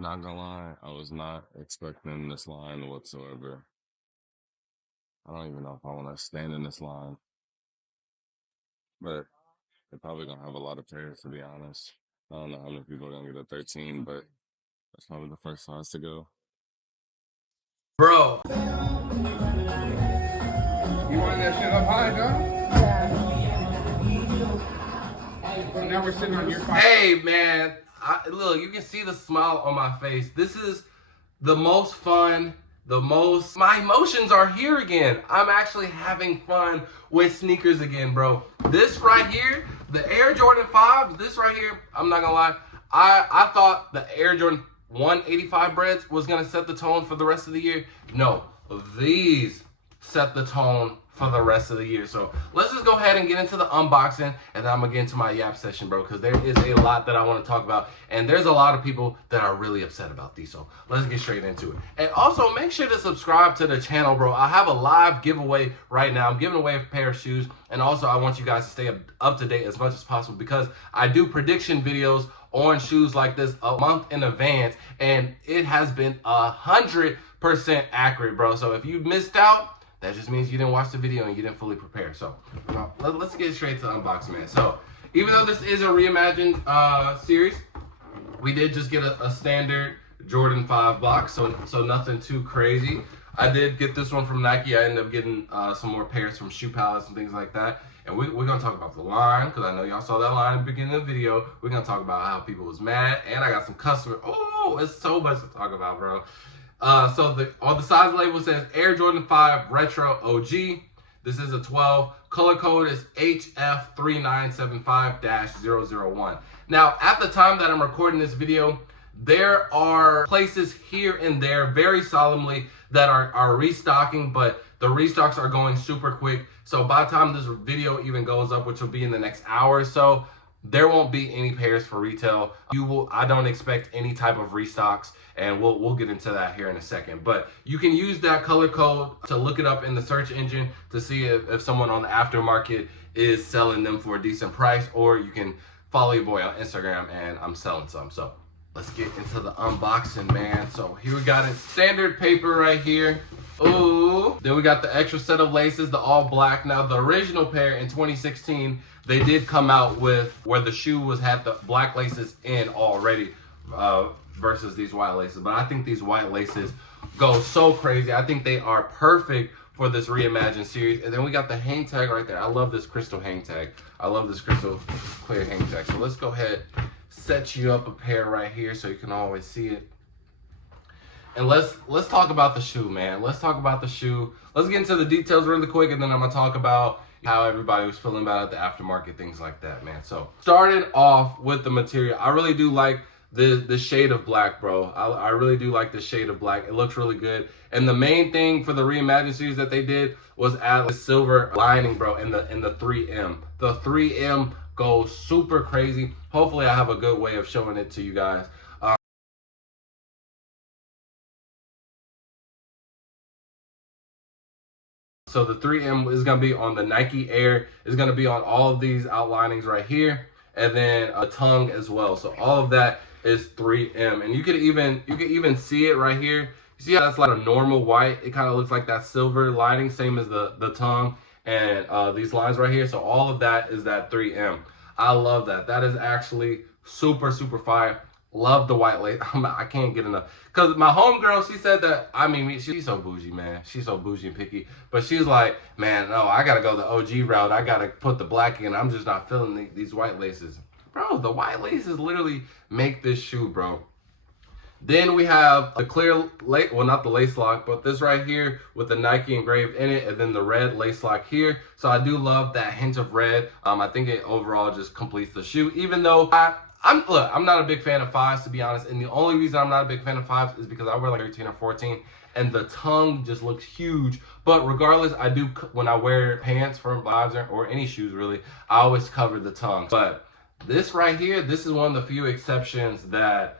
Not gonna lie, I was not expecting this line whatsoever. I don't even know if I want to stand in this line, but they're probably gonna have a lot of pairs, to be honest. I don't know how many people are gonna get a 13, but that's probably the first size to go. Bro. You want that shit up high, John? Yeah. Now we're sitting on your fire. Hey, man. Look, you can see the smile on my face. This is the most fun, my emotions are here again. I'm actually having fun with sneakers again, bro. This right here, the Air Jordan 5, this right here, I'm not gonna lie, I thought the Air Jordan 185 breads was gonna set the tone for the rest of the year. No, these set the tone for the rest of the year. So let's just go ahead and get into the unboxing, and then I'm gonna get into my yap session, bro, because there is a lot that I want to talk about, and there's a lot of people that are really upset about these. So let's get straight into it. And also make sure to subscribe to the channel, bro. I have a live giveaway right now. I'm giving away a pair of shoes, and also I want you guys to stay up to date as much as possible, because I do prediction videos on shoes like this a month in advance, and it has been 100% accurate, bro. So if you missed out, that just means you didn't watch the video and you didn't fully prepare. So let's get straight to the unboxing, man. So even though this is a reimagined series, we did just get a standard Jordan 5 box, so nothing too crazy. I did get this one from Nike. I ended up getting some more pairs from Shoe Palace and things like that. And we're going to talk about the line, because I know y'all saw that line at the beginning of the video. We're going to talk about how people was mad, and I got some customers. Oh, it's so much to talk about, bro. So on the size label says Air Jordan 5 Retro OG. This is a 12. Color code is HF3975-001. Now, at the time that I'm recording this video, there are places here and there, very solemnly, that are restocking, but the restocks are going super quick. So by the time this video even goes up, which will be in the next hour or so, there won't be any pairs for retail. I don't expect any type of restocks, and we'll get into that here in a second. But you can use that color code to look it up in the search engine to see if someone on the aftermarket is selling them for a decent price, or you can follow your boy on Instagram, and I'm selling some. So let's get into the unboxing, man. So here we got it, standard paper right here. Ooh. Then we got the extra set of laces, the all black. Now the original pair in 2016, they did come out with where the shoe had the black laces in already versus these white laces. But I think these white laces go so crazy. I think they are perfect for this reimagined series. And then we got the hang tag right there. I love this crystal hang tag. I love this crystal clear hang tag. So let's go ahead, set you up a pair right here so you can always see it. And let's talk about the shoe, man. Let's talk about the shoe. Let's get into the details really quick, and then I'm gonna talk about how everybody was feeling about it, the aftermarket, things like that, man. So starting off with the material, I really do like the shade of black, bro. I really do like the shade of black. It looks really good. And the main thing for the reimagined series that they did was add the silver lining, bro, in the 3M. The 3M goes super crazy. Hopefully I have a good way of showing it to you guys. So the 3M is going to be on the Nike Air. It's going to be on all of these outlinings right here, and then a tongue as well. So all of that is 3M, and you can even see it right here. You see how that's like a normal white? It kind of looks like that silver lining, same as the tongue and these lines right here. So all of that is that 3M. I love that. That is actually super fire. Love the white lace. I can't get enough. Because my homegirl, she said that, I mean, she's so bougie, man. She's so bougie and picky. But she's like, man, no, I got to go the OG route. I got to put the black in. I'm just not feeling these white laces. Bro, the white laces literally make this shoe, bro. Then we have the clear lace, well, not the lace lock, but this right here with the Nike engraved in it, and then the red lace lock here. So I do love that hint of red. I think it overall just completes the shoe, even though I'm not a big fan of 5s, to be honest, and the only reason I'm not a big fan of 5s is because I wear like 13 or 14, and the tongue just looks huge. But regardless, I do, when I wear pants from 5s or any shoes really, I always cover the tongue. But this right here, this is one of the few exceptions that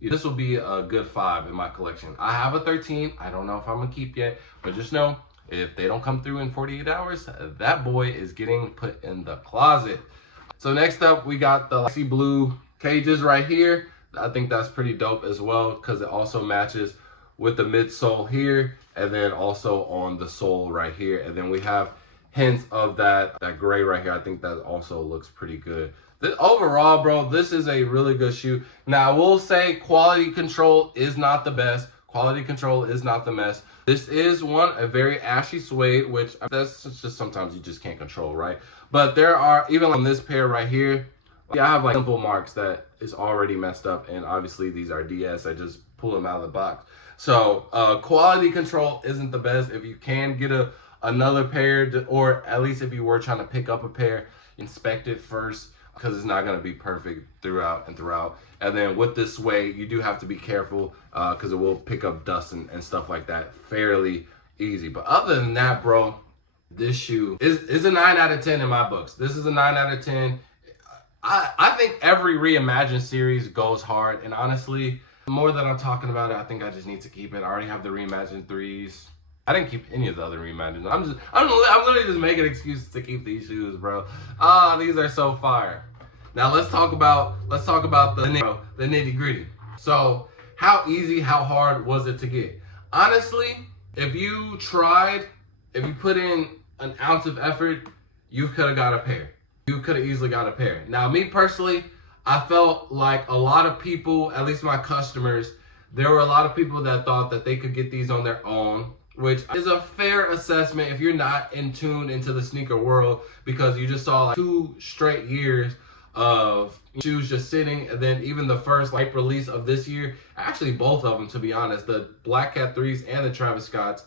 this will be a good 5 in my collection. I have a 13. I don't know if I'm gonna keep yet, but just know if they don't come through in 48 hours, that boy is getting put in the closet. So next up, we got the icy blue cages right here. I think that's pretty dope as well, because it also matches with the midsole here, and then also on the sole right here. And then we have hints of that gray right here. I think that also looks pretty good. Overall, bro, this is a really good shoe. Now, I will say quality control is not the best. Quality control is not the best. This is a very ashy suede, which that's just sometimes you just can't control, right? But there are, even on this pair right here, I have like simple marks that is already messed up, and obviously these are DS. I just pull them out of the box. So quality control isn't the best. If you can get another pair, or at least if you were trying to pick up a pair, inspect it first, because it's not going to be perfect throughout. And then with this suede, you do have to be careful because it will pick up dust and stuff like that fairly easy. But other than that, bro, this shoe is a 9 out of 10 in my books. This is a 9 out of 10. I think every Reimagined series goes hard, and honestly, the more that I'm talking about it, I think I just need to keep it. I already have the Reimagined 3s. I didn't keep any of the other Reimagined. I'm literally just making excuses to keep these shoes, bro. These are so fire. Now let's talk about the nitty gritty. So how easy, how hard was it to get? Honestly, if you put in an ounce of effort, you could have got a pair. You could have easily got a pair. Now, me personally, I felt like a lot of people, at least my customers, there were a lot of people that thought that they could get these on their own, which is a fair assessment if you're not in tune into the sneaker world, because you just saw like 2 straight years of shoes just sitting. And then even the first hype release of this year, actually both of them, to be honest, the Black Cat 3s and the Travis Scotts,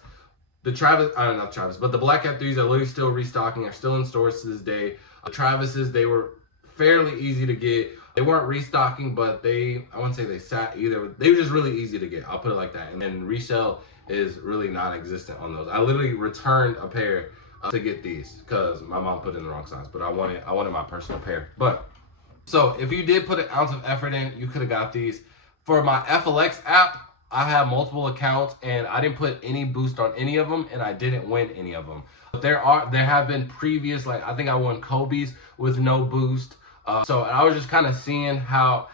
the Black Cat 3s are literally still restocking, are still in stores to this day. The Travises, they were fairly easy to get. They weren't restocking, but I wouldn't say they sat either. They were just really easy to get. I'll put it like that. And then resale is really non-existent on those. I literally returned a pair to get these because my mom put in the wrong size, but I wanted my personal pair. But so if you did put an ounce of effort in, you could have got these. For my FLX app, I have multiple accounts, and I didn't put any boost on any of them, and I didn't win any of them. But there have been previous, like I think I won Kobe's with no boost. So I was just kind of seeing how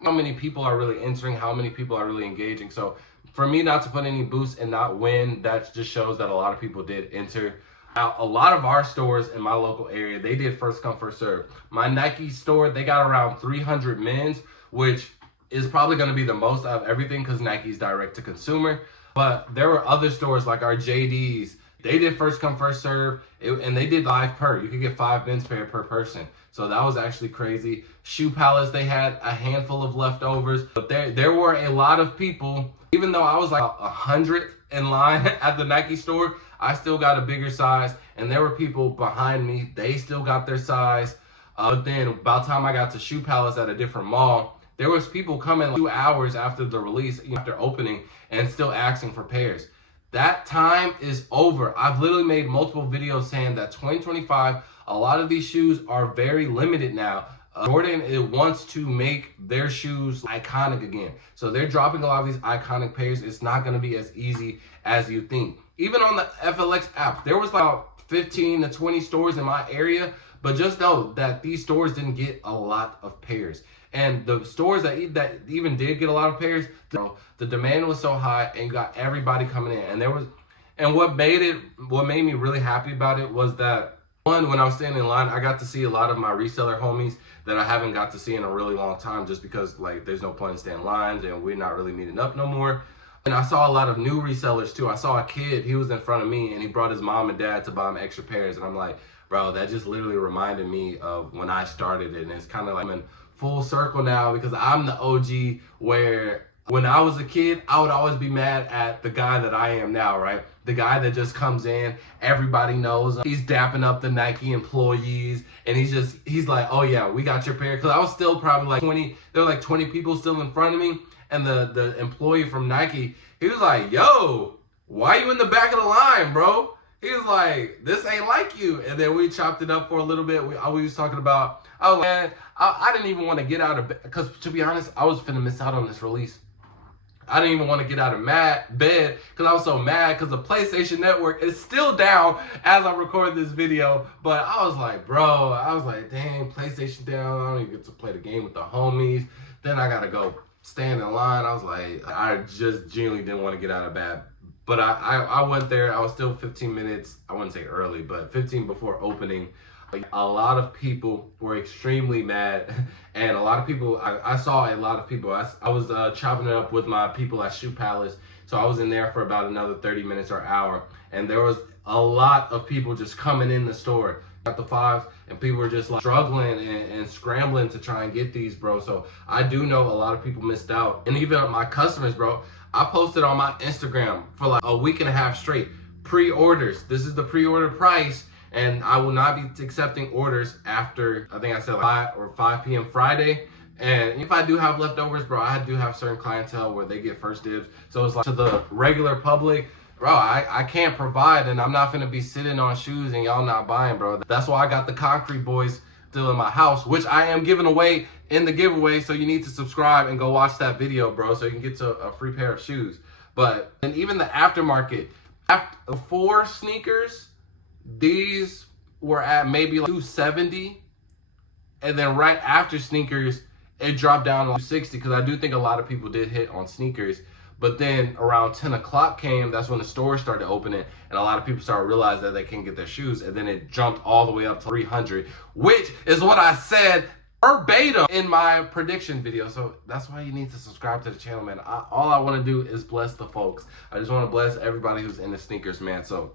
many people are really entering, how many people are really engaging. So for me not to put any boost and not win, that just shows that a lot of people did enter. Now, a lot of our stores in my local area, they did first come, first serve. My Nike store, they got around 300 men's, which is probably going to be the most out of everything because Nike's direct to consumer. But there were other stores like our JD's. They did first come, first serve, and they did 5 per. You could get 5 men's pair per person. So that was actually crazy. Shoe Palace, they had a handful of leftovers. But there were a lot of people, even though I was like 100th in line at the Nike store, I still got a bigger size. And there were people behind me, they still got their size. But then about the time I got to Shoe Palace at a different mall, there was people coming like 2 hours after the release, after opening, and still asking for pairs. That time is over. I've literally made multiple videos saying that 2025, a lot of these shoes are very limited now. Jordan wants to make their shoes iconic again. So they're dropping a lot of these iconic pairs. It's not going to be as easy as you think. Even on the FLX app, there was about 15 to 20 stores in my area, but just know that these stores didn't get a lot of pairs. And the stores that even did get a lot of pairs, the demand was so high, and you got everybody coming in. And what made me really happy about it was that, one, when I was standing in line, I got to see a lot of my reseller homies that I haven't got to see in a really long time, just because like there's no point in staying in lines and we're not really meeting up no more. And I saw a lot of new resellers too. I saw a kid, he was in front of me, and he brought his mom and dad to buy him extra pairs. And I'm like, bro, that just literally reminded me of when I started it. And it's kind of like I'm in full circle now, because I'm the OG where when I was a kid, I would always be mad at the guy that I am now, right? The guy that just comes in, everybody knows him. He's dapping up the Nike employees, and he's like, oh yeah, we got your pair. Because I was still probably like 20, there were like 20 people still in front of me, and the employee from Nike, he was like, yo, why you in the back of the line, bro? He was like, this ain't like you. And then we chopped it up for a little bit. We was talking about, I was like, man, I didn't even want to get out of bed, because to be honest, I was finna miss out on this release. I didn't even want to get out of bed because I was so mad, because the PlayStation Network is still down as I record this video. But I was like, bro, dang, PlayStation down. I don't even get to play the game with the homies. Then I gotta go stand in line. I was like, I just genuinely didn't want to get out of bed. But I went there. I was still 15 minutes, I wouldn't say early, but 15 before opening. Like, a lot of people were extremely mad, and a lot of people, I saw a lot of people. I was chopping it up with my people at Shoe Palace, so I was in there for about another 30 minutes or hour, and there was a lot of people just coming in the store at the fives, and people were just like struggling and scrambling to try and get these, bro. So I do know a lot of people missed out, and even my customers, bro. I posted on my Instagram for like a week and a half straight, pre-orders. This is the pre-order price, and I will not be accepting orders after, I think I said like 5 p.m. Friday. And if I do have leftovers, bro, I do have certain clientele where they get first dibs. So it's like to the regular public, bro, I can't provide, and I'm not gonna be sitting on shoes and y'all not buying, bro. That's why I got the Concrete Boys still in my house, which I am giving away in the giveaway. So you need to subscribe and go watch that video, bro, so you can get to a free pair of shoes. But, and even the aftermarket, for sneakers, these were at maybe like 270, and then right after sneakers, it dropped down to 260, because I do think a lot of people did hit on sneakers. But then around 10 o'clock came, that's when the stores started opening, and a lot of people started realizing that they can't get their shoes, and then it jumped all the way up to 300, which is what I said verbatim in my prediction video. So that's why you need to subscribe to the channel, man. All I want to do is bless the folks. I just want to bless everybody who's into sneakers, man. So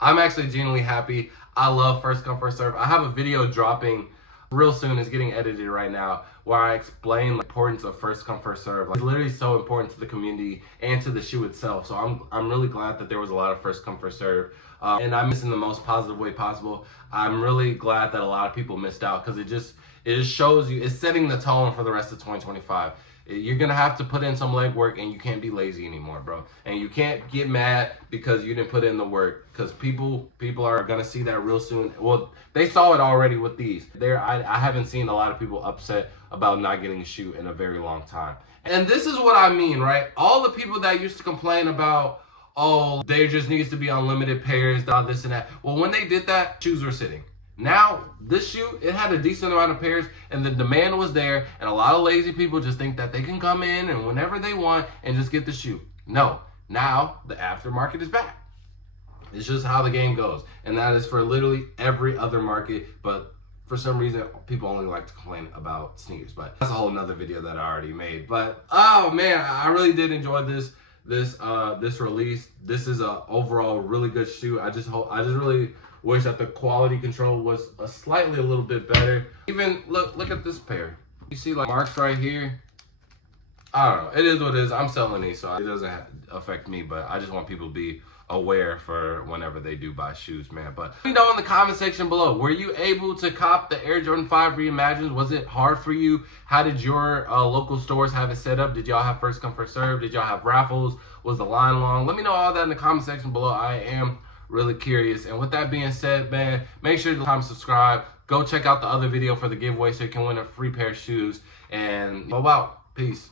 I'm actually genuinely happy. I love first come, first serve. I have a video dropping real soon. It's getting edited right now, where I explain the importance of first come, first serve. Like, it's literally so important to the community and to the shoe itself. So I'm really glad that there was a lot of first come, first serve. And I miss in the most positive way possible. I'm really glad that a lot of people missed out, because it just shows you, it's setting the tone for the rest of 2025. You're gonna have to put in some legwork, and you can't be lazy anymore, bro. And you can't get mad because you didn't put in the work, because people are gonna see that real soon. Well, they saw it already with these. I haven't seen a lot of people upset about not getting a shoe in a very long time. And this is what I mean, right? All the people that used to complain about, oh, there just needs to be unlimited pairs, this and that. Well, when they did that, shoes were sitting. Now, this shoe, it had a decent amount of pairs, and the demand was there, and a lot of lazy people just think that they can come in and whenever they want and just get the shoe. No, now the aftermarket is back. It's just how the game goes, and that is for literally every other market, but for some reason, people only like to complain about sneakers, but that's a whole nother video that I already made. But, oh man, I really did enjoy this release. This is a overall really good shoe. I just really wish that the quality control was a little bit better. Even look at this pair. You see like marks right here. I don't know. It is what it is. I'm selling these, so it doesn't affect me. But I just want people to be aware for whenever they do buy shoes, man. But let me know in the comment section below. Were you able to cop the Air Jordan 5 Reimagined? Was it hard for you? How did your local stores have it set up? Did y'all have first come, first serve? Did y'all have raffles? Was the line long? Let me know all that in the comment section below. I am really curious. And with that being said, man, make sure to comment, subscribe, go check out the other video for the giveaway so you can win a free pair of shoes, and go out. Peace.